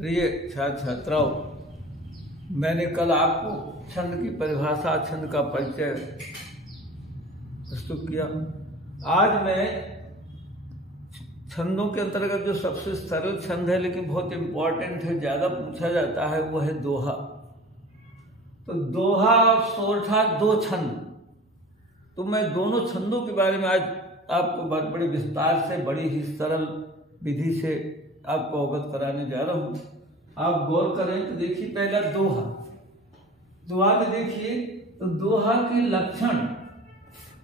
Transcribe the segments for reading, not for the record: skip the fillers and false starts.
प्रिय छात्र छात्राओं, मैंने कल आपको छंद की परिभाषा, छंद का परिचय प्रस्तुत किया। आज मैं छंदों के अंतर्गत जो सबसे सरल छंद है लेकिन बहुत इम्पोर्टेंट है, ज़्यादा पूछा जाता है, वो है दोहा। तो दोहा और सोरठा दो छंद, तो मैं दोनों छंदों के बारे में आज आपको बहुत बड़े विस्तार से, बड़ी ही सरल विधि से आपको अवगत कराने जा रहा हूं। आप गौर करें तो देखिए, पहला दोहा। दोहा में देखिए तो दोहा के लक्षण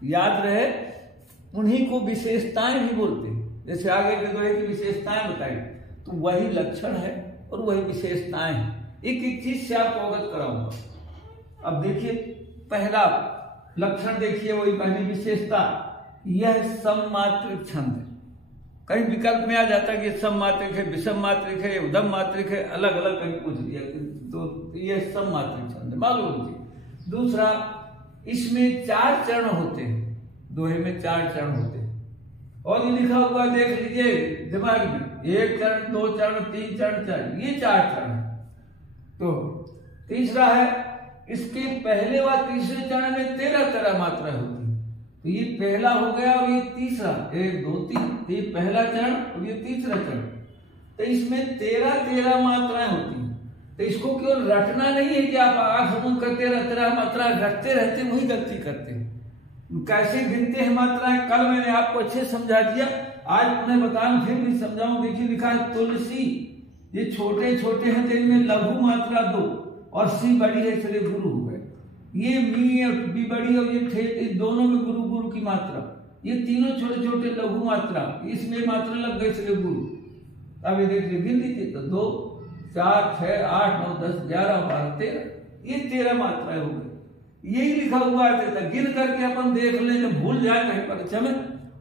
याद रहे, उन्हीं को विशेषताएं भी बोलते हैं। जैसे आगे के दोहे की विशेषताएं बताई, तो वही लक्षण है और वही विशेषताएं हैं। एक एक चीज से आपको अवगत कराऊंगा। अब देखिए, पहला लक्षण देखिए, वही पहली विशेषता, यह सममात्रिक छंद है। कहीं विकल्प में आ जाता है कि सममात्रिक है, विषम मात्रिक है, उदम मात्रिक है, अलग अलग कहीं पूछ दिया, तो यह सममात्रिक छंद है, मालूम लीजिए। दूसरा, इसमें 4 चरण होते हैं, दोहे में 4 चरण होते हैं, और ये लिखा हुआ देख लीजिए दिमाग में, 1 चरण, 2 चरण, 3 चरण, 4, ये 4 चरण है। तो तीसरा है, इसके पहले व तीसरे चरण में 13 मात्रा होती है। तो ये पहला हो गया और ये तीसरा, 1 2 3, ये पहला चरण और ये तीसरा चरण। तो इसमें 13 मात्राएं होती हैं। तो इसको केवल रटना नहीं है कि आप आंख बंद करते 13 मात्रा रटते रहते, वही गलती करते हैं। कैसे गिनते हैं मात्राएं, कल मैंने आपको अच्छे समझा दिया, आज उन्हें बताऊं, फिर भी समझाऊं। देखिए लिखा है तुलसी, ये छोटे छोटे हैं तो इनमें लघु मात्रा 2 और सी बड़ी है, चले गुरु हो गए। ये मी और बी बड़ी और ये ठे, दोनों में गुरु गुरु की मात्रा, ये तीनों छोटे छोटे लघु मात्रा, इसमें मात्रा लग गई, चले गुरु। अब ये देखिए, गिन लीजिए तो 2 4 6 8 9 10 11 12 13, ये 13 मात्राएं हो गई। यही लिखा हुआ है, गिन करके अपन देख लें, जब भूल जाए कहीं परीक्षा में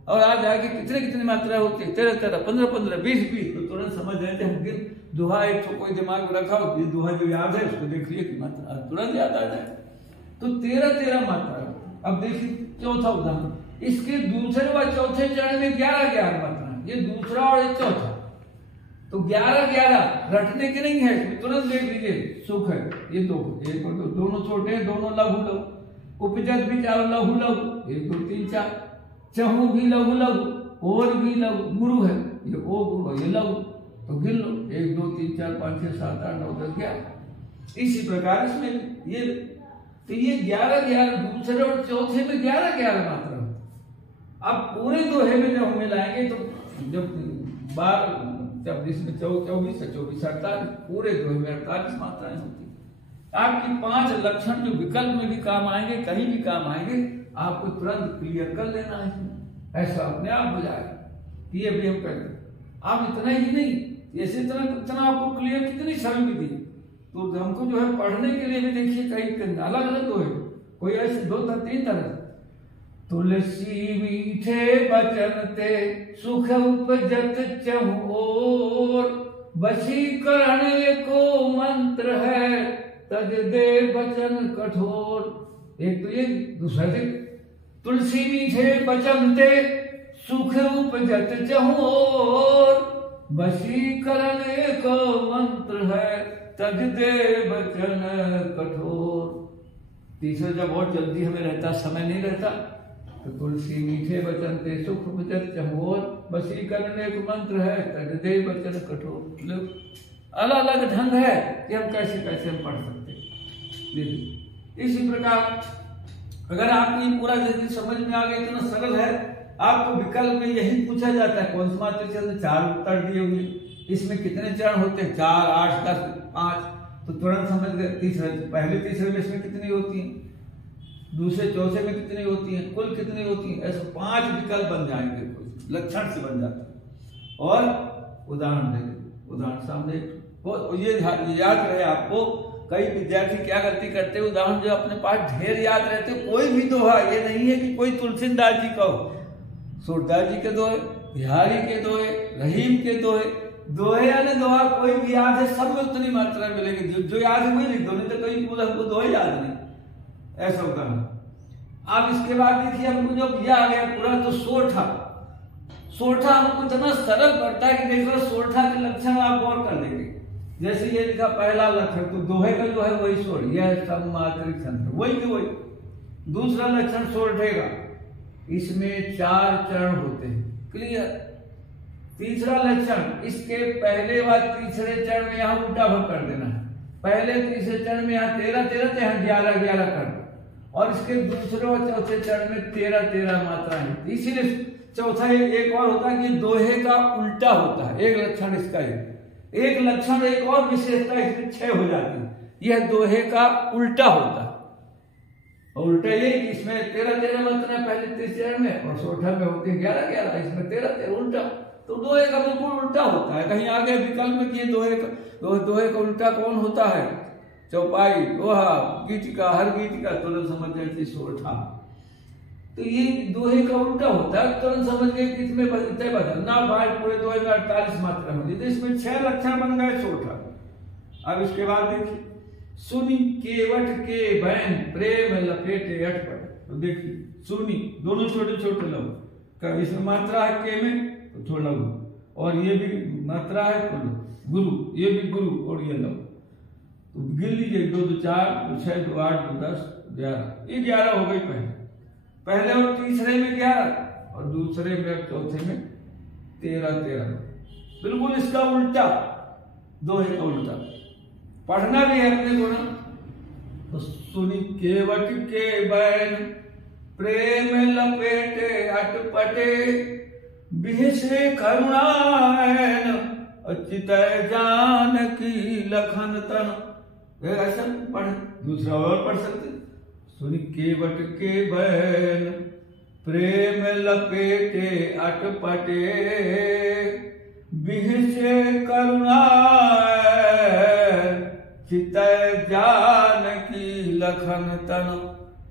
और आ जाएगी कितने कितनी मात्राएं होती है, 13 13 15 15 20 20, तो तुरंत समझ जाए। हम गिन दोहा एक कोई दिमाग में रखा हो, दोहा जो याद है उसको देख लिए कि मात्रा तुरंत याद आ जाए। तो 13 मात्रा। अब देखिए चौथा उदाहरण, इसके दूसरे व चौथे चरण में 11 मात्रा, ये दूसरा और ये चौथा। तो 11 रटने के नहीं है, तुरंत देख लीजिए। सुख है, ये 2, 1 और 2, दोनों छोटे हैं, दोनों लघु लघु। उपजत भी 4 लघु लघु, 1 2 3 4। चहु भी लघु लघु, और भी लघु। गुरु है, ये ओ गुरु, ये लघु। तो गिन लो, 1 2 3 4 5 6 7 8 9 10 11। इसी प्रकार इसमें ये, तो ये 11 दूसरे और चौथे में 11 मात्रा। अब पूरे दोहे में जब हम मिलाएंगे तो जब इसमें 24 से 24 48, पूरे दोहे में 48 मात्राएं होती। आपकी 5 लक्षण जो विकल्प में भी काम आएंगे, कहीं भी काम आएंगे, आपको तुरंत क्लियर कर लेना है। ऐसा अपने आप हो जाएगा। ये भी हम करते, आप इतना ही नहीं, ऐसे इतना आपको क्लियर, कितनी सरल विधि। तो हमको जो है पढ़ने के लिए भी देखिए कहीं अलग अलग दोहे, कोई ऐसे 2 3 तरह। तुलसी मीठे बचन ते सुख उपजत चहु ओर, वशीकरण को मंत्र है तज दे बचन कठोर। एक तो ये, दूसरा से तुलसी मीठे बचन ते सुख उपजत चहु ओर, वशीकरण को मंत्र है तज दे बचन कठोर। तीसरा, जब और जल्दी हमें रहता, समय नहीं रहता, तो तुलसी मीठे बचन ते सुख उपजत चहु ओर, वशीकरण एक मंत्र है तज दे बचन कठोर। अलग अलग ढंग है कि हम कैसे कैसे हम पढ़ सकते हैं। इसी प्रकार अगर आपकी पूरा जल्दी समझ में आ गया, इतना सरल है। आपको विकल्प में यही पूछा जाता है, कौन सी मात्रा चल, 4 उत्तर दिए हुए, इसमें कितने चरण होते हैं, 4 8 10 5, तो तुरंत समझ गए। तीसरे, पहले तीसरे में इसमें कितनी होती हैं, दूसरे चौथे में कितनी होती हैं, कुल कितनी होती हैं, ऐसे 5 विकल्प बन जाएंगे, कुछ लक्षण से बन जाते हैं। और उदाहरण देंगे, उदाहरण सामने, तो ये याद रहे आपको। कई विद्यार्थी क्या गलती करते हैं, उदाहरण जो अपने पास ढेर याद रहते, कोई भी दोहा, ये नहीं है कि कोई तुलसीदास जी का हो, सूरदास जी के दोहे, बिहारी के दोहे, रहीम के दोहे यानी दोहा कोई भी याद है, सब में उतनी मात्रा मिलेगी। जो याद है वही लिख दो, नहीं तो कहीं पूरा हमको दोहे याद नहीं, ऐसा होता है। अब इसके बाद देखिए, हमको जब यह आ गया पूरा, तो सोरठा हमको इतना सरल पड़ता है कि देखो, सोरठा के लक्षण आप गौर कर लेंगे। जैसे ये लिखा पहला लक्षण, तो दोहे का जो है वही सोर, यह सममात्रिक छंद वही की वही। दूसरा लक्षण सोरठे का, इसमें 4 चरण होते हैं, क्लियर। तीसरा लक्षण, इसके पहले व तीसरे चरण में यहाँ उल्टा भग कर देना है। पहले तीसरे चरण में यहाँ 13 13 तो यहाँ 11 11 कर दो, और इसके दूसरे और चौथे चरण में 13 13 मात्रा है। इसीलिए चौथा एक और होता है कि दोहे का उल्टा होता है, एक लक्षण इसका एक लक्षण, एक और विशेषता इसमें 6 हो जाती है, यह दोहे का उल्टा होता है। और उल्टा ये कि इसमें 13 13 मात्रा पहले तीसरे चरण में, और सोरठा में होती है 11 11, इसमें 13 13 उल्टा। तो दोहे का बिल्कुल उल्टा होता है। कहीं आगे विकल्प में किए दोहे का उल्टा कौन होता है? चौपाई, दोहा, गीतिका, हर गीतिका तुरंत समझ गए सोरठा। तो ये दोहे का उल्टा होता है, तुरंत समझ गए कि इसमें बदलना बाढ़ पूरे दोहे में 48 मात्रा में, तो इसमें 6 लक्षण बन गए सोरठा। अब इसके बाद देखिए, सुनी केवट के बैन प्रेम लपेटे अटपट। तो देखिए सुनी, दोनों छोटे छोटे लघु, इसमें मात्रा है के में तो थोड़ा लघु, और ये भी मात्रा है तो गुरु, ये भी गुरु और ये लघु। तो गिन लीजिए, 2 2 4 2 6 2 8 2 10 11, ये 11 हो गई पहले और तीसरे में 11, और दूसरे में चौथे में 13 13, बिल्कुल इसका उल्टा, दोहे का उल्टा। पढ़ना भी है अपने को ना। तो सुनी केवट के बैन प्रेम लपेटे अटपटे, बिहसे करुणायन अचित जानकी लखन तन। ऐसा पढ़, दूसरा और पढ़ सकते। सुनी केवट के बैन प्रेम लपेटे अटपटे, बिहसे करुणायन चित जानकी लखन तन।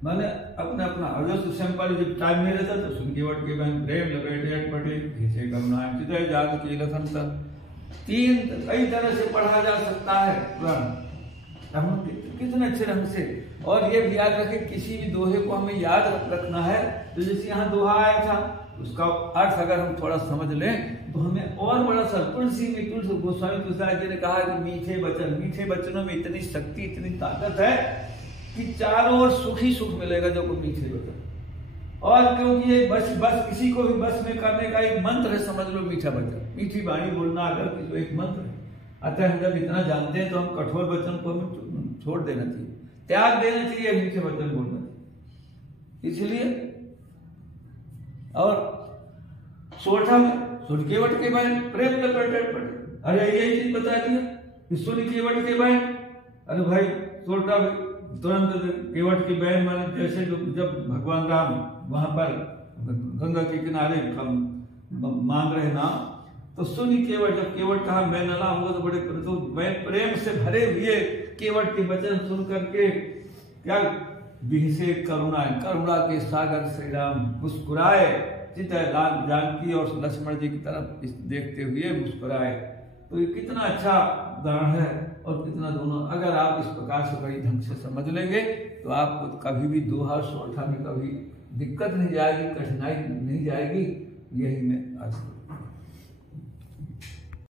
मैंने अपना अगर सिंपल जब टाइम में रहता तो सुन केवट के बैन प्रेम लपेटे अटपटे, बिहसे करुणायन चित जानकी लखन तन। 3 कई तरह से पढ़ा जा सकता है पुराण, कितने अच्छे ढंग से। और ये भी याद रखें, किसी भी दोहे को हमें याद रखना है। तो जैसे यहाँ दोहा आया था, उसका अर्थ अगर हम थोड़ा समझ लें तो हमें और बड़ा सा, तुलसी गोस्वामी तुलसीदास जी ने कहा कि मीठे वचनों में इतनी शक्ति, इतनी ताकत है कि चारों ओर सुख ही सुख मिलेगा जो कोई मीठे वचन। और क्योंकि ये बस किसी को भी बस में करने का एक मंत्र है, समझ लो मीठा वचन, मीठी वाणी बोलना अगर किसी एक मंत्र है। अतः हम जब इतना जानते हैं तो हम कठोर वचन को हमें छोड़ देना चाहिए, त्याग देना चाहिए, मीठे वचन बोलना चाहिए। इसलिए और सोरठा में सुन केवट के बैन प्रेम लपेटे अटपटे, अरे यही चीज बता दिया कि सुन केवट के बैन। अरे भाई सोरठा में तुरंत केवट के बैन माने जैसे जब भगवान राम वहां पर गंगा के किनारे मांग रहे नाम, तो सुनी केवट, जब केवट कहा मैं न लाऊंगा तो बड़े, तो मैं प्रेम से भरे हुए केवट के वचन सुन करके क्या बिहसे करुणा के सागर श्री राम मुस्कुराए, चित जानकी और लक्ष्मण जी की तरफ देखते हुए मुस्कुराए। तो ये कितना अच्छा उदाहरण है, और कितना दोनों, अगर आप इस प्रकार से बड़ी ढंग से समझ लेंगे तो आपको कभी भी दोहा सोरठा में कभी दिक्कत नहीं जाएगी, कठिनाई नहीं जाएगी। यही मैं आज